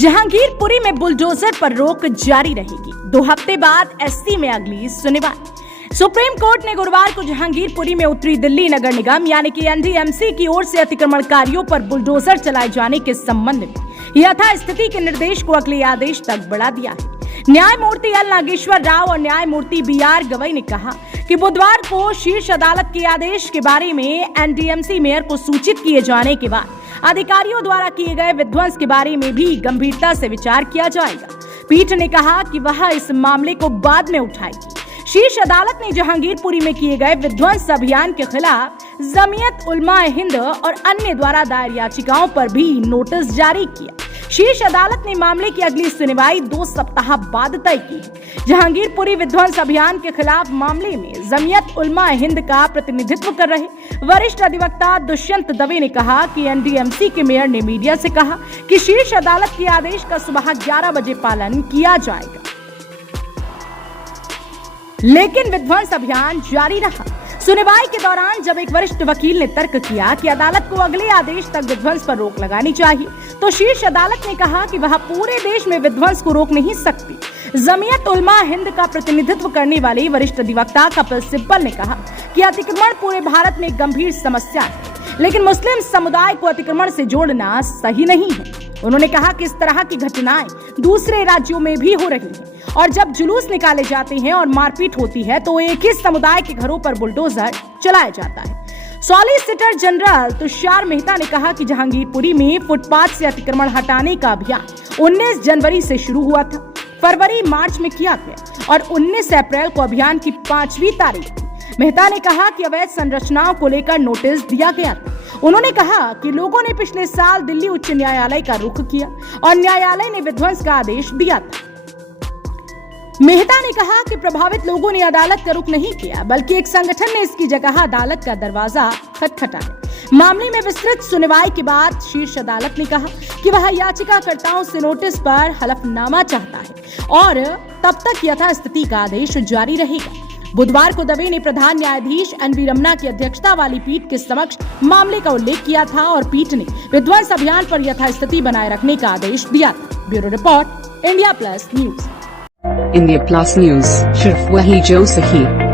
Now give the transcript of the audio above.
जहांगीरपुरी में बुलडोजर पर रोक जारी रहेगी। 2 हफ्ते बाद एससी में अगली सुनवाई। सुप्रीम कोर्ट ने गुरुवार को जहांगीरपुरी में उत्तरी दिल्ली नगर निगम यानी कि एनडीएमसी की ओर से अतिक्रमणकारियों पर बुलडोजर चलाए जाने के संबंध में यथास्थिति के निर्देश को अगले आदेश तक बढ़ा दिया है। न्यायमूर्ति एल नागेश्वर राव और न्यायमूर्ति बीआर गवई ने कहा कि बुधवार को शीर्ष अदालत के आदेश के बारे में एनडीएमसी मेयर को सूचित किए जाने के बाद अधिकारियों द्वारा किए गए विध्वंस के बारे में भी गंभीरता से विचार किया जाएगा। पीठ ने कहा कि वह इस मामले को बाद में उठाएगी। शीर्ष अदालत ने जहांगीरपुरी में किए गए विध्वंस अभियान के खिलाफ जमीयत उलमाए हिंद और अन्य द्वारा दायर याचिकाओं पर भी नोटिस जारी किया। शीर्ष अदालत ने मामले की अगली सुनवाई 2 सप्ताह बाद तय की। जहांगीरपुरी विध्वंस अभियान के खिलाफ मामले में जमीयत उलमाए हिंद का प्रतिनिधित्व कर रहे वरिष्ठ अधिवक्ता दुष्यंत दवे ने कहा कि एनडीएमसी के मेयर ने मीडिया से कहा कि शीर्ष अदालत के आदेश का सुबह 11 बजे पालन किया जाएगा, लेकिन विध्वंस अभियान जारी रहा। सुनवाई के दौरान जब एक वरिष्ठ वकील ने तर्क किया कि अदालत को अगले आदेश तक विध्वंस पर रोक लगानी चाहिए, तो शीर्ष अदालत ने कहा कि वह पूरे देश में विध्वंस को रोक नहीं सकती। जमीयत उलमा हिंद का प्रतिनिधित्व करने वाले वरिष्ठ अधिवक्ता कपिल सिब्बल ने कहा कि अतिक्रमण पूरे भारत में गंभीर समस्या है, लेकिन मुस्लिम समुदाय को अतिक्रमण से जोड़ना सही नहीं है। उन्होंने कहा कि इस तरह की घटनाएं दूसरे राज्यों में भी हो रही हैं और जब जुलूस निकाले जाते हैं और मारपीट होती है तो एक ही समुदाय के घरों पर बुलडोजर चलाया जाता है। सॉलिसिटर जनरल तुषार मेहता ने कहा कि जहांगीरपुरी में फुटपाथ से अतिक्रमण हटाने का अभियान 19 जनवरी से शुरू हुआ था, फरवरी मार्च में किया गया और 19 अप्रैल को अभियान की 5वीं तारीख थी। मेहता ने कहा कि अवैध संरचनाओं को लेकर नोटिस दिया गया था। उन्होंने कहा कि लोगों ने पिछले साल दिल्ली उच्च न्यायालय का रुख किया और न्यायालय ने विध्वंस का आदेश दिया था। मेहता ने कहा कि प्रभावित लोगों ने अदालत का रुख नहीं किया, बल्कि एक संगठन ने इसकी जगह अदालत का दरवाजा खटखटाया। मामले में विस्तृत सुनवाई के बाद शीर्ष अदालत ने कहा कि वह याचिकाकर्ताओं से नोटिस पर हलफनामा चाहता है और तब तक यथास्थिति का आदेश जारी रहेगा। बुधवार को दवे ने प्रधान न्यायाधीश एनवी रमन्ना की अध्यक्षता वाली पीठ के समक्ष मामले का उल्लेख किया था और पीठ ने विध्वंस अभियान पर यथास्थिति बनाए रखने का आदेश दिया था। Bureau report, India plus news. India plus news, सिर्फ वही जो सही।